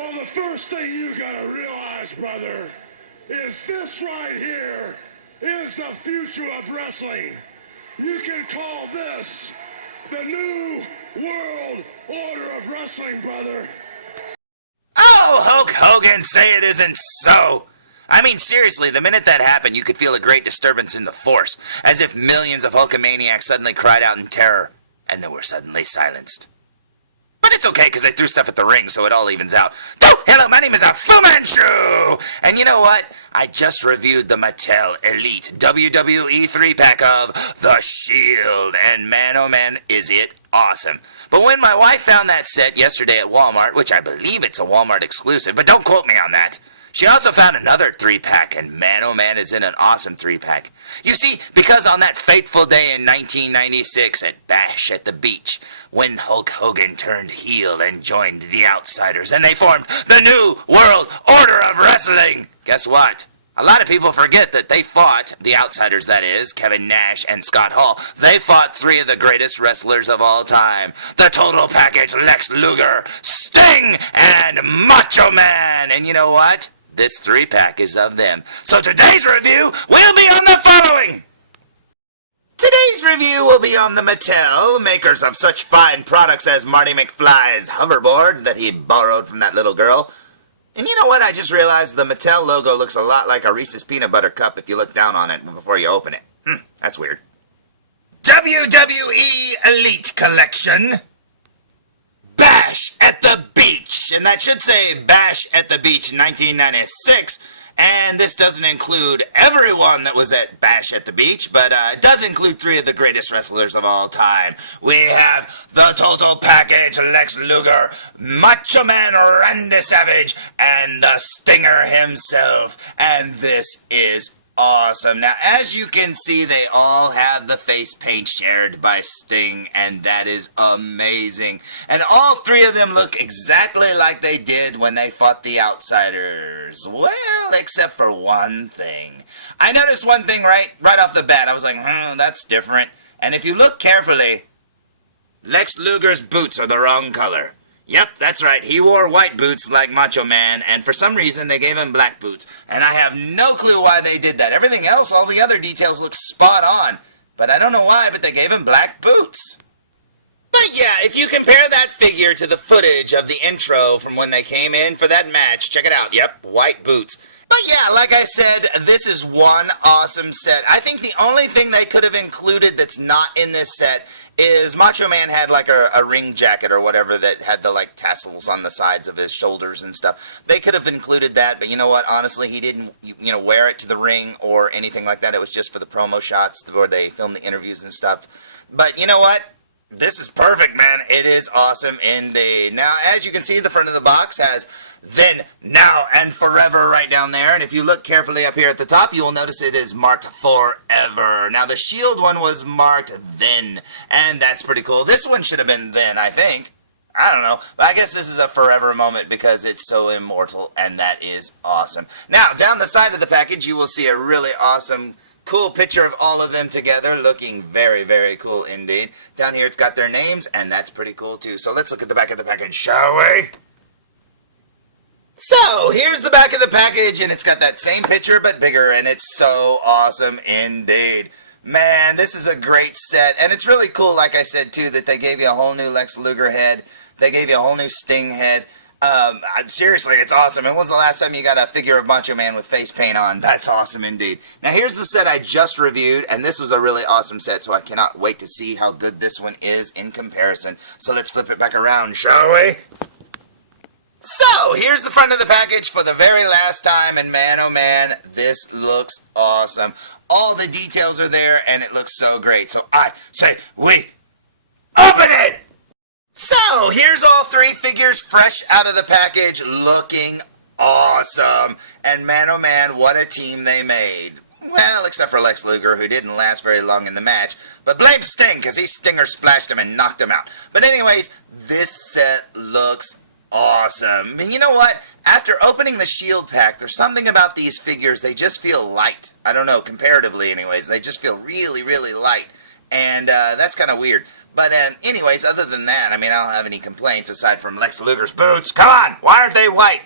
Well, the first thing you gotta realize, brother, is this right here is the future of wrestling. You can call this the new world order of wrestling, brother. Oh, Hulk Hogan, say it isn't so. I mean, seriously, the minute that happened, you could feel a great disturbance in the force, as if millions of Hulkamaniacs suddenly cried out in terror, and then were suddenly silenced. But it's okay, because I threw stuff at the ring, so it all evens out. Oh, hello, my name is Fu Manchu! And you know what? I just reviewed the Mattel Elite WWE 3-pack of The Shield, and man, oh man, is it awesome. But when my wife found that set yesterday at Walmart, which I believe it's a Walmart exclusive, but don't quote me on that, she also found another 3-pack, and man, oh man, is it an awesome 3-pack. You see, because on that fateful day in 1996 at Bash at the Beach, when Hulk Hogan turned heel and joined the Outsiders, and they formed the New World Order of Wrestling, guess what? A lot of people forget that they fought, the Outsiders that is, Kevin Nash and Scott Hall, they fought 3 of the greatest wrestlers of all time. The Total Package, Lex Luger, Sting, and Macho Man. And you know what? This 3-pack is of them. So today's review will be on the following. Today's review will be on the Mattel, makers of such fine products as Marty McFly's hoverboard that he borrowed from that little girl. And you know what? I just realized the Mattel logo looks a lot like a Reese's Peanut Butter Cup if you look down on it before you open it. That's weird. WWE Elite Collection. Bash at the Beach. And that should say Bash at the Beach 1996. And this doesn't include everyone that was at Bash at the Beach, but it does include 3 of the greatest wrestlers of all time. We have the Total Package, Lex Luger, Macho Man Randy Savage, and the Stinger himself. And this is awesome. Now, as you can see, they all have the face paint shared by Sting, and that is amazing. And all 3 of them look exactly like they did when they fought the Outsiders. Well, except for one thing. I noticed one thing right off the bat. I was like, that's different. And if you look carefully, Lex Luger's boots are the wrong color. Yep, that's right. He wore white boots like Macho Man, and for some reason they gave him black boots. And I have no clue why they did that. Everything else, all the other details look spot on. But I don't know why, but they gave him black boots. But yeah, if you compare that figure to the footage of the intro from when they came in for that match, check it out. Yep, white boots. But yeah, like I said, this is one awesome set. I think the only thing they could have included that's not in this set is Macho Man had like a ring jacket or whatever that had the like tassels on the sides of his shoulders and stuff. They could have included that, but you know what? Honestly, he didn't, wear it to the ring or anything like that. It was just for the promo shots where they filmed the interviews and stuff. But you know what? This is perfect, man. It is awesome indeed. Now, as you can see, the front of the box has Then, Now, and Forever right down there. And if you look carefully up here at the top, you will notice it is marked Forever. Now, the Shield one was marked Then, and that's pretty cool. This one should have been Then, I think. I don't know. But I guess this is a forever moment because it's so immortal, and that is awesome. Now, down the side of the package, you will see a really awesome cool picture of all of them together, looking very, very cool indeed. Down here it's got their names, and that's pretty cool too. So let's look at the back of the package, shall we? So, here's the back of the package, and it's got that same picture, but bigger, and it's so awesome indeed. Man, this is a great set, and it's really cool, like I said too, that they gave you a whole new Lex Luger head. They gave you a whole new Sting head. Seriously, it's awesome. And when was the last time you got a figure of Macho Man with face paint on? That's awesome indeed. Now here's the set I just reviewed, and this was a really awesome set, so I cannot wait to see how good this one is in comparison. So let's flip it back around, shall we? So, here's the front of the package for the very last time, and man, oh man, this looks awesome. All the details are there, and it looks so great. So I say we open it! So, here's all 3 figures fresh out of the package, looking awesome. And man, oh man, what a team they made. Well, except for Lex Luger, who didn't last very long in the match. But blame Sting, because he Stinger splashed him and knocked him out. But anyways, this set looks awesome. And you know what? After opening the Shield pack, there's something about these figures, they just feel light. I don't know, comparatively anyways. They just feel really, really light. And that's kind of weird. But anyways, other than that, I mean, I don't have any complaints aside from Lex Luger's boots. Come on, why aren't they white?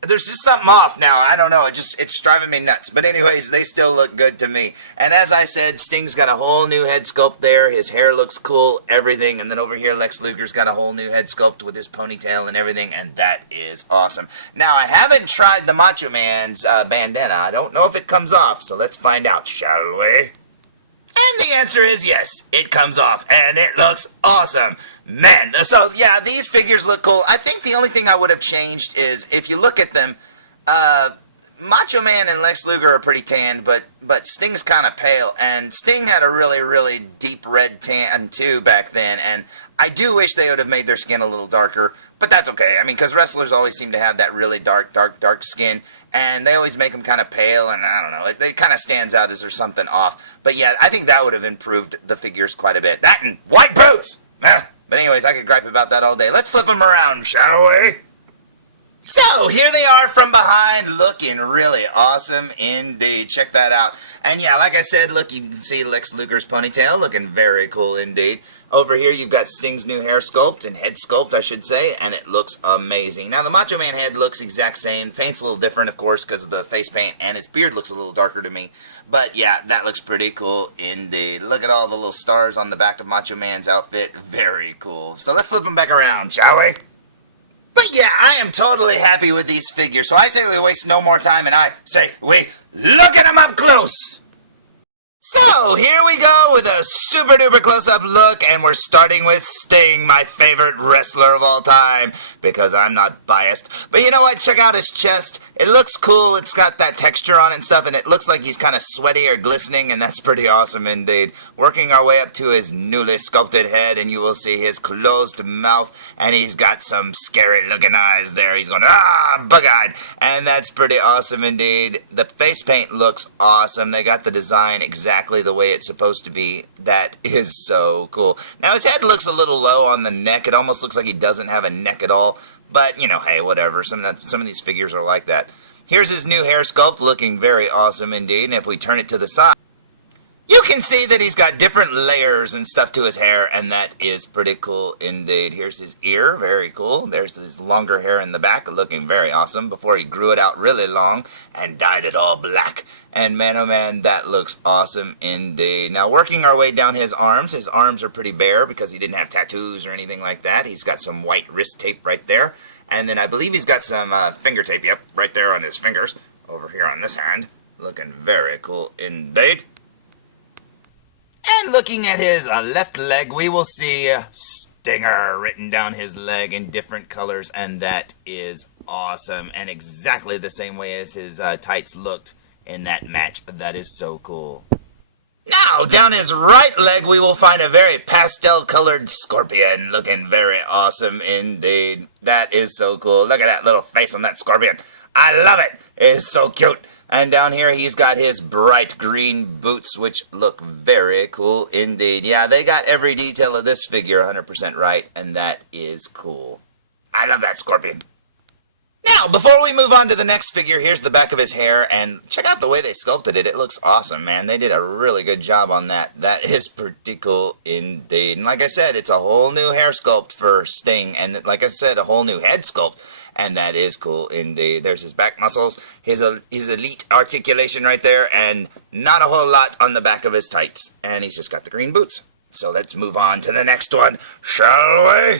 There's just something off now. I don't know. It's driving me nuts. But anyways, they still look good to me. And as I said, Sting's got a whole new head sculpt there. His hair looks cool, everything. And then over here, Lex Luger's got a whole new head sculpt with his ponytail and everything. And that is awesome. Now, I haven't tried the Macho Man's bandana. I don't know if it comes off. So let's find out, shall we? And the answer is yes, it comes off, and it looks awesome. Man, so yeah, these figures look cool. I think the only thing I would have changed is, if you look at them, Macho Man and Lex Luger are pretty tanned, but Sting's kind of pale, and Sting had a really, really deep red tan too back then, and I do wish they would have made their skin a little darker, but that's okay. I mean, because wrestlers always seem to have that really dark skin, and they always make them kind of pale, and I don't know, it kind of stands out as there's something off. But yeah, I think that would have improved the figures quite a bit. That and white boots! But anyways, I could gripe about that all day. Let's flip them around, shall we? So, here they are from behind, looking really awesome indeed. Check that out. And yeah, like I said, look, you can see Lex Luger's ponytail, looking very cool indeed. Over here, you've got Sting's new hair sculpt, and head sculpt, I should say, and it looks amazing. Now, the Macho Man head looks exact same. Paint's a little different, of course, because of the face paint, and his beard looks a little darker to me. But yeah, that looks pretty cool indeed. Look at all the little stars on the back of Macho Man's outfit. Very cool. So let's flip them back around, shall we? But yeah, I am totally happy with these figures. So I say we waste no more time, and I say we look at them up close. So, here we go with a super duper close-up look, and we're starting with Sting, my favorite wrestler of all time, because I'm not biased. But you know what? Check out his chest. It looks cool. It's got that texture on it and stuff, and it looks like he's kind of sweaty or glistening, and that's pretty awesome indeed. Working our way up to his newly sculpted head, and you will see his closed mouth, and he's got some scary-looking eyes there. He's going, bug-eyed, and that's pretty awesome indeed. The face paint looks awesome. They got the design exactly the way it's supposed to be. That is so cool. Now his head looks a little low on the neck. It almost looks like he doesn't have a neck at all. But, you know, hey, whatever. Some of these figures are like that. Here's his new hair sculpt, looking very awesome indeed. And if we turn it to the side, you can see that he's got different layers and stuff to his hair, and that is pretty cool indeed. Here's his ear, very cool. There's his longer hair in the back, looking very awesome, before he grew it out really long and dyed it all black. And man, oh man, that looks awesome indeed. Now, working our way down his arms are pretty bare because he didn't have tattoos or anything like that. He's got some white wrist tape right there. And then I believe he's got some finger tape, yep, right there on his fingers, over here on this hand. Looking very cool indeed. And looking at his left leg, we will see Stinger written down his leg in different colors, and that is awesome. And exactly the same way as his tights looked in that match. That is so cool. Now, down his right leg, we will find a very pastel-colored scorpion, looking very awesome indeed. That is so cool. Look at that little face on that scorpion. I love it. It is so cute. And down here, he's got his bright green boots, which look very cool indeed. Yeah, they got every detail of this figure 100% right, and that is cool. I love that scorpion. Now, before we move on to the next figure, here's the back of his hair, and check out the way they sculpted it. It looks awesome, man. They did a really good job on that. That is pretty cool indeed. And like I said, it's a whole new hair sculpt for Sting, and like I said, a whole new head sculpt. And that is cool indeed. There's his back muscles, his elite articulation right there, and not a whole lot on the back of his tights. And he's just got the green boots. So let's move on to the next one, shall we?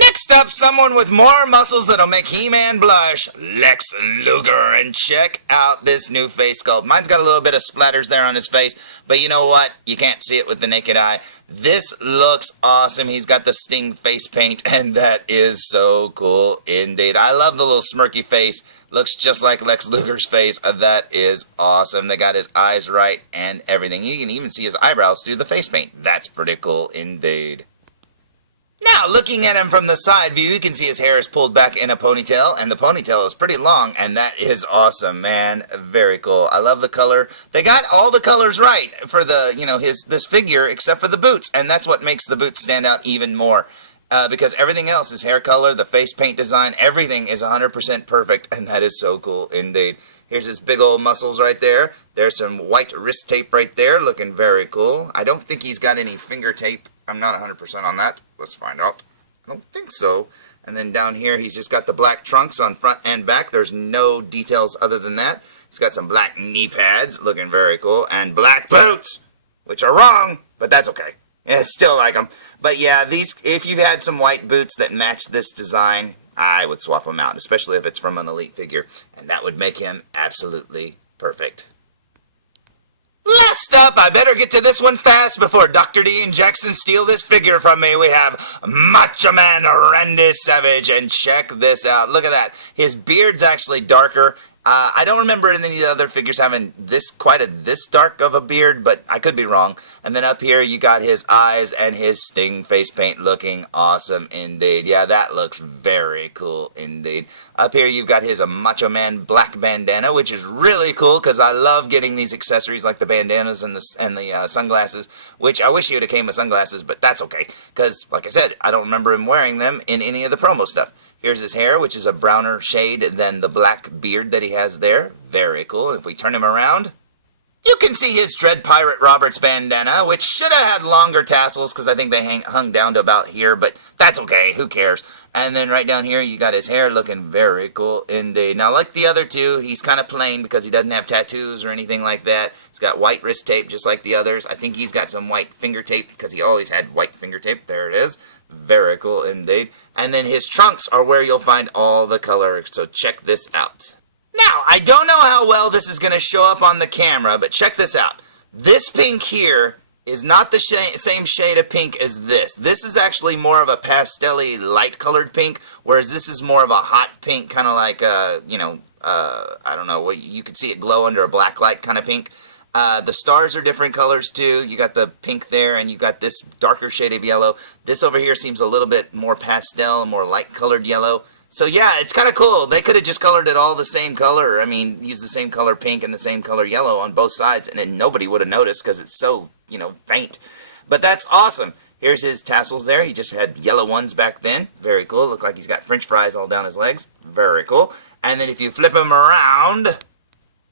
Next up, someone with more muscles that'll make He-Man blush, Lex Luger. And check out this new face sculpt. Mine's got a little bit of splatters there on his face, but you know what? You can't see it with the naked eye. This looks awesome. He's got the Sting face paint, and that is so cool indeed. I love the little smirky face. Looks just like Lex Luger's face. That is awesome. They got his eyes right and everything. You can even see his eyebrows through the face paint. That's pretty cool indeed. Now, looking at him from the side view, you can see his hair is pulled back in a ponytail, and the ponytail is pretty long, and that is awesome, man. Very cool. I love the color. They got all the colors right for the, this figure, except for the boots, and that's what makes the boots stand out even more, because everything else, his hair color, the face paint design, everything is 100% perfect, and that is so cool indeed. Here's his big old muscles right there. There's some white wrist tape right there, looking very cool. I don't think he's got any finger tape I'm not 100% on that. Let's find out. I don't think so. And then down here, he's just got the black trunks on front and back. There's no details other than that. He's got some black knee pads, looking very cool, and black boots, which are wrong, but that's okay. Yeah, still like them. But yeah, these, if you had some white boots that matched this design, I would swap them out, especially if it's from an Elite figure, and that would make him absolutely perfect. Last up, I better get to this one fast before Dr. D and Jackson steal this figure from me. We have Macho Man Randy Savage, and check this out. Look at that. His beard's actually darker. I don't remember any of the other figures having this dark of a beard, but I could be wrong. And then up here you got his eyes and his Sting face paint looking awesome indeed. Yeah, that looks very cool indeed. Up here you've got his Macho Man black bandana, which is really cool because I love getting these accessories like the bandanas and the sunglasses, which I wish he would have came with sunglasses, but that's okay because, like I said, I don't remember him wearing them in any of the promo stuff. Here's his hair, which is a browner shade than the black beard that he has there. Very cool. If we turn him around, you can see his Dread Pirate Roberts bandana, which should have had longer tassels because I think they hung down to about here, but that's okay. Who cares? And then right down here, you got his hair looking very cool indeed. Now, like the other two, he's kind of plain because he doesn't have tattoos or anything like that. He's got white wrist tape just like the others. I think he's got some white finger tape because he always had white finger tape. There it is. Very cool indeed. And then his trunks are where you'll find all the color, so check this out. Now, I don't know how well this is going to show up on the camera, but check this out. This pink here is not the same shade of pink as this. This is actually more of a pastel-y light-colored pink, whereas this is more of a hot pink, kind of like, I don't know, you could see it glow under a black light kind of pink. The stars are different colors too. You got the pink there, and you got this darker shade of yellow. This over here seems a little bit more pastel, more light-colored yellow. So yeah, it's kind of cool. They could have just colored it all the same color. I mean, use the same color pink and the same color yellow on both sides, and then nobody would have noticed because it's so, faint. But that's awesome. Here's his tassels there. He just had yellow ones back then. Very cool. Look like he's got french fries all down his legs. Very cool. And then if you flip him around,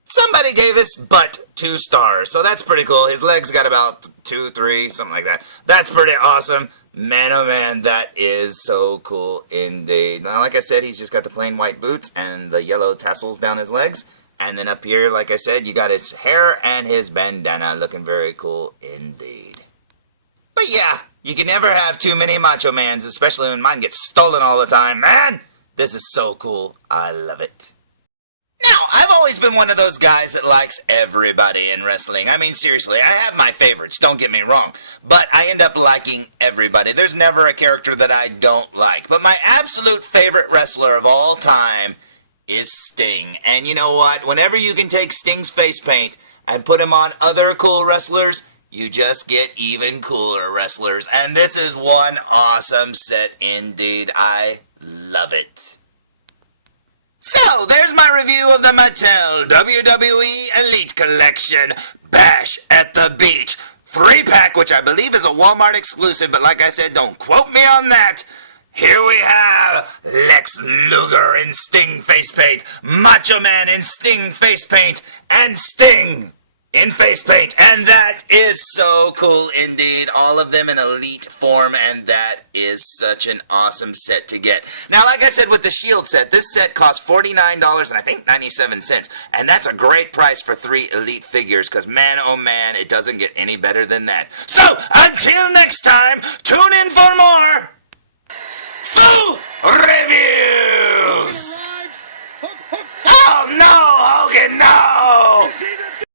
somebody gave his butt 2 stars. So that's pretty cool. His legs got about 2, 3, something like that. That's pretty awesome. Man, oh man, that is so cool indeed. Now, like I said, he's just got the plain white boots and the yellow tassels down his legs. And then up here, like I said, you got his hair and his bandana looking very cool indeed. But yeah, you can never have too many Macho Mans, especially when mine gets stolen all the time. Man, this is so cool. I love it. Now, I've always been one of those guys that likes everybody in wrestling. I mean, seriously, I have my favorites, don't get me wrong. But I end up liking everybody. There's never a character that I don't like. But my absolute favorite wrestler of all time is Sting. And you know what? Whenever you can take Sting's face paint and put him on other cool wrestlers, you just get even cooler wrestlers. And this is one awesome set indeed. I love it. So, there's my review of the Mattel WWE Elite Collection Bash at the Beach 3-pack, which I believe is a Walmart exclusive, but like I said, don't quote me on that. Here we have Lex Luger in Sting face paint, Macho Man in Sting face paint, and Sting in face paint, and that is so cool indeed. All of them in elite form, and that is such an awesome set to get. Now, like I said with the Shield set, this set cost $49 and I think 97 cents, and that's a great price for 3 elite figures, because man, oh man, it doesn't get any better than that. So, until next time, tune in for more Full Reviews!